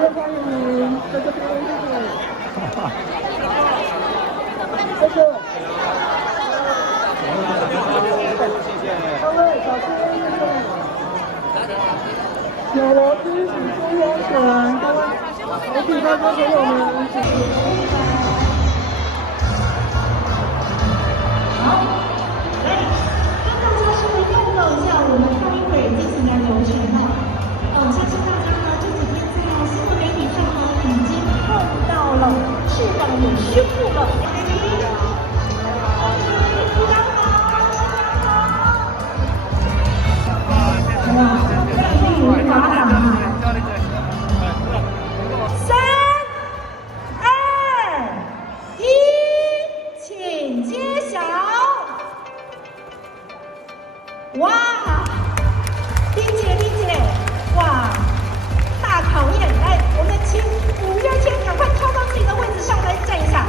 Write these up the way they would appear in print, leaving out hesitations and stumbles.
谢欢迎您，在这边谢谢。各位小心有楼梯请注意安全，各位媒体观众朋友们，请注意安全。好，来跟大家稍微报告一下我们开会进行的流程哦。相信大家呢这几天在新闻媒体上呢已经碰到了市长有宣布了。哇，冰姐，哇，大考验！来，我们请五月天赶快跳到自己的位置上来站一下。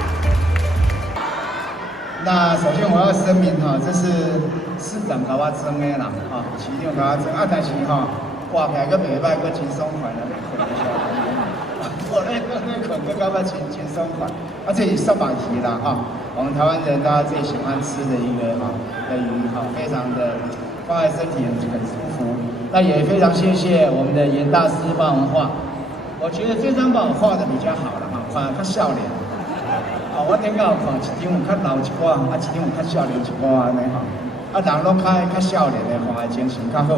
那首先我要声明哈，这是市长甲我装的啦，哈，市长甲我装啊，但是哈，挂起来个袂歹，个轻松款的，我那捆个感觉轻松款，啊，这里上马蹄啦哈，我们台湾人大家最喜欢吃的一个哈的鱼哈，非常的。放在身体很舒服，那也非常谢谢我们的严大师帮我画，我觉得这张帮我画的比较好了哈，画较笑脸。啊，我顶下看一张有较老一寡，啊一张有较笑脸一寡安尼哈，啊人拢较笑脸的画的精神较好。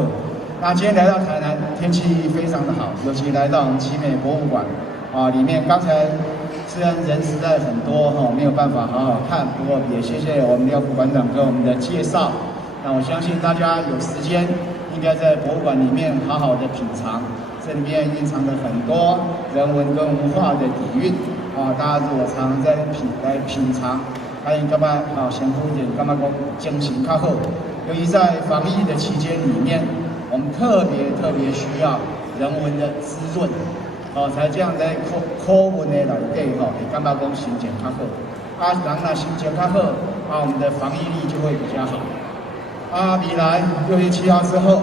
那今天来到台南，天气非常的好，尤其来到我们奇美博物馆啊里面，刚才虽然人实在很多哈，没有办法好好看，不过也谢谢我们廖副馆长给我们的介绍。那我相信大家有时间，应该在博物馆里面好好的品尝，这里面蕴藏了很多人文跟文化的底蕴啊！大家如果常在品尝，欢迎干嘛啊？咸丰一点，干嘛讲精神较好。由于在防疫的期间里面，我们特别需要人文的滋润，哦，才这样在课文的内底吼，会干嘛讲心情较好？啊，人若心情较好，啊，我们的防疫力就会比较好。未来6月7号之后，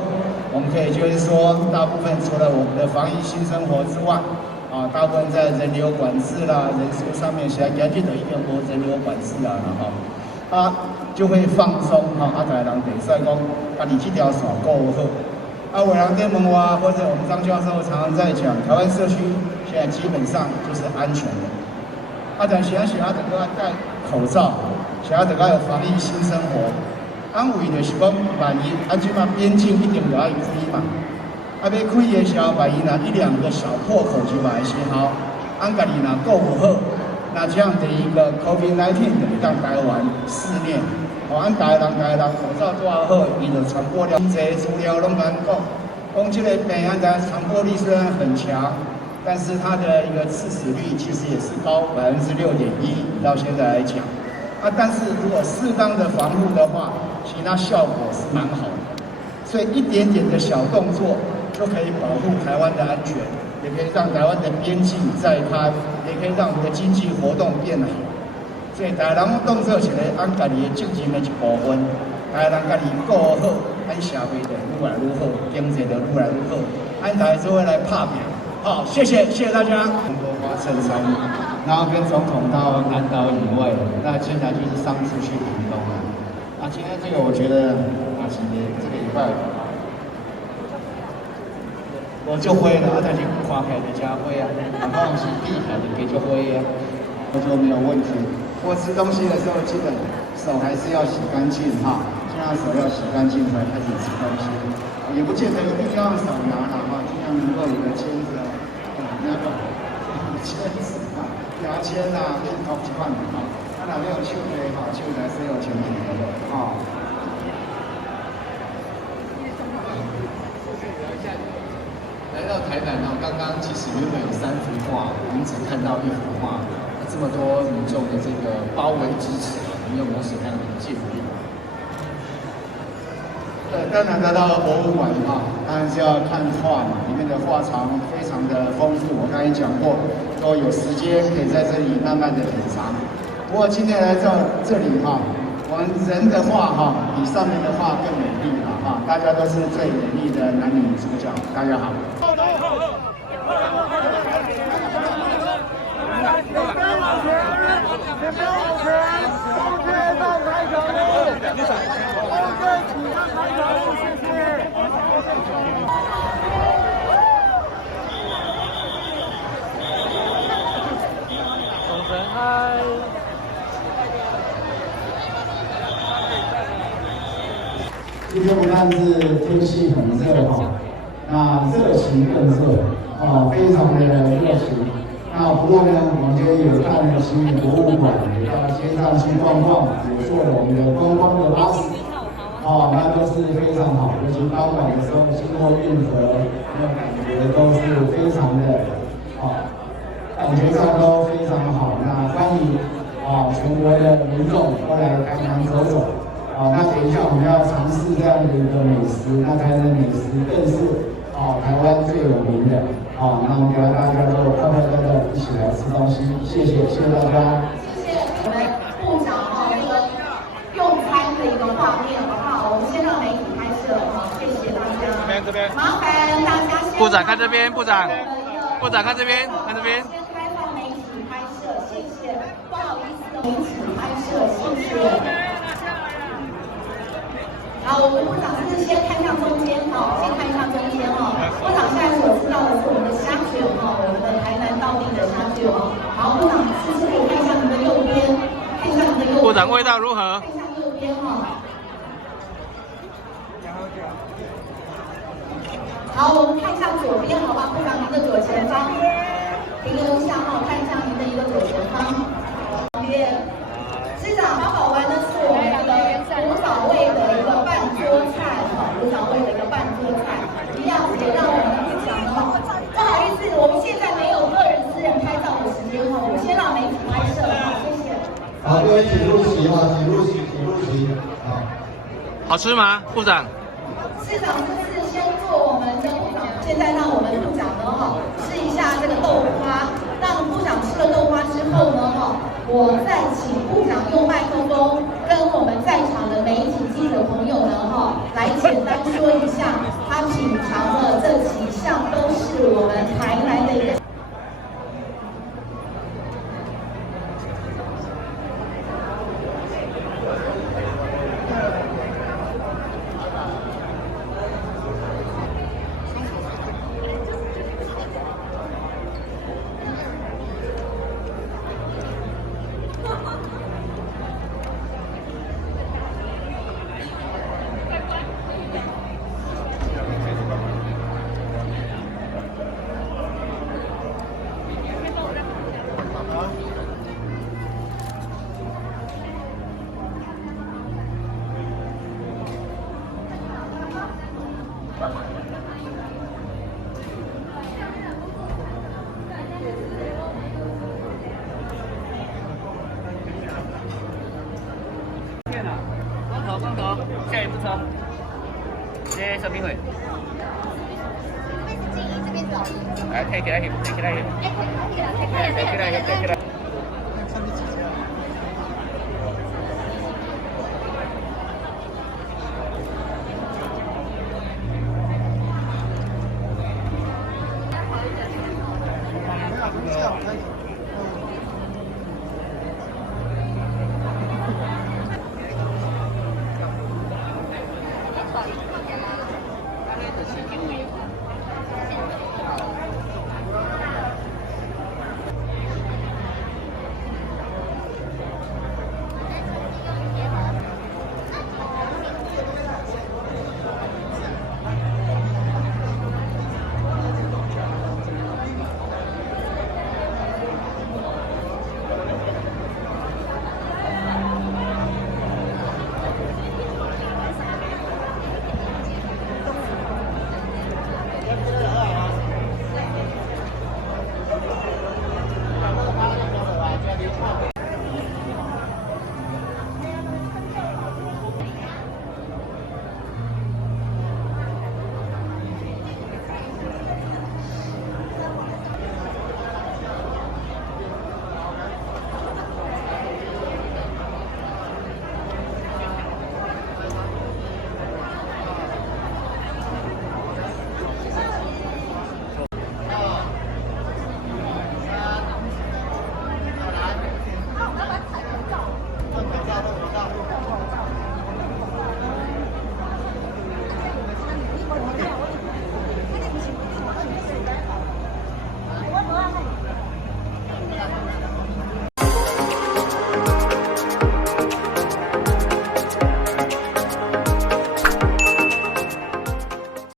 我们可以就是说，大部分除了我们的防疫新生活之外，大部分在人流管制啦、人数上面，现在根据的一个无人流管制啦，就会放松台湾人比赛讲，家己这条线过好。伟人跟问我，或者我们张教授常常在讲，台湾社区现在基本上就是安全的。但是想要等到戴口罩，想要等到有防疫新生活。安慰就是讲，万一即马边境一定就要开嘛，要开的时候，万一若1-2个小破口就来的时候，家己若顾不好，那这样的一个 COVID-19 就会当台湾肆虐。台湾人口罩做好，伊就传播了。这些资料拢敢讲这个病的传播力虽然很强，但是它的一个致死率其实也是高6.1%，到现在来讲。但是如果适当的防护的话，其实它效果是蛮好的。所以一点点的小动作就可以保护台湾的安全，也可以让台湾的边境再开，也可以让我们的经济活动变好。所以台湾人动作起来，按家己的责任的一部分，台湾人家己顾好，按社会就愈来愈好，经济就愈来愈好，按台就会来拍拼。好，谢谢大家。中国花衬衫，然后跟总统到南岛以外，那接下来就是上次去屏东了。今天这个我觉得这个礼拜我就会了，再去跨海的家会啊，然后是地海的给就会啊，我就没有问题。不过吃东西的时候，记得手还是要洗干净哈，尽量手要洗干净才开始吃东西，也不见得一定要手拿了哈，尽量能够有个签子啊，那个签子啊、牙签啊，可以搞几万哈。那没有手的哈，手还是要清楚的哈。来到台南刚刚其实原本有3幅画，我们只看到1幅画，这么多民众的这个包围支持，你有没有什么样的建议？当然来到博物馆当然是要看画嘛，里面的画藏非常的丰富。我刚才讲过，说有时间可以在这里慢慢的品尝。不过今天来到这里我们人的画比上面的画更美丽大家都是最美丽的男女主角，大家好。同神嗨。今天不但是天气很热哈，那热情更热非常的热情。那不过呢，我们今天也看了新义博物馆，也到街上去逛逛，也坐了我们的观光的巴士，那都是非常好。尤其傍晚的时候经过运河，那感觉都是非常的感觉上都非常好。那欢迎全国的民众都来台南走走。那等一下我们要尝试这样的一个美食，那台南的美食更是台湾最有名的。那我们要大家都快快乐乐一起来吃东西，谢谢大家。谢谢我们部长这个用餐的一个画面，好不好？我们先让媒体拍摄谢谢大家。这边，麻烦大家先。部长看这边，部长看这边，看这边。先开放媒体拍摄，谢谢。不好意思，媒体拍摄，谢谢。我们部长是先看向中间先看向中间部长现在所知道的是我们的虾卷我们的台南道地的虾卷好，部长是不是可以看向您的右边？看向您的右边。部长味道如何？看向右边好，我们看向左边，好吧？部长您的左前方，停留一下看向您的一个左前方。旁边，市长蛮好玩的是我们这个古早味的一个半桌菜古早味的一个半桌菜，一样也让我们部长不好意思，我们现在没有个人私人拍照的时间我们先让媒体拍摄谢谢。好，各位请入席请入席。好吃吗，部长？市长这次先做我们的部长，现在让我们部长试一下这个豆花。让部长吃了豆花之后我再请部长用麦克风跟我们在场的媒体记者朋友们来简单说一下，他品尝的这几项都是我们台南的一个。光头，下一部车，接生命会。来，take 起来，take 起来，take 起来。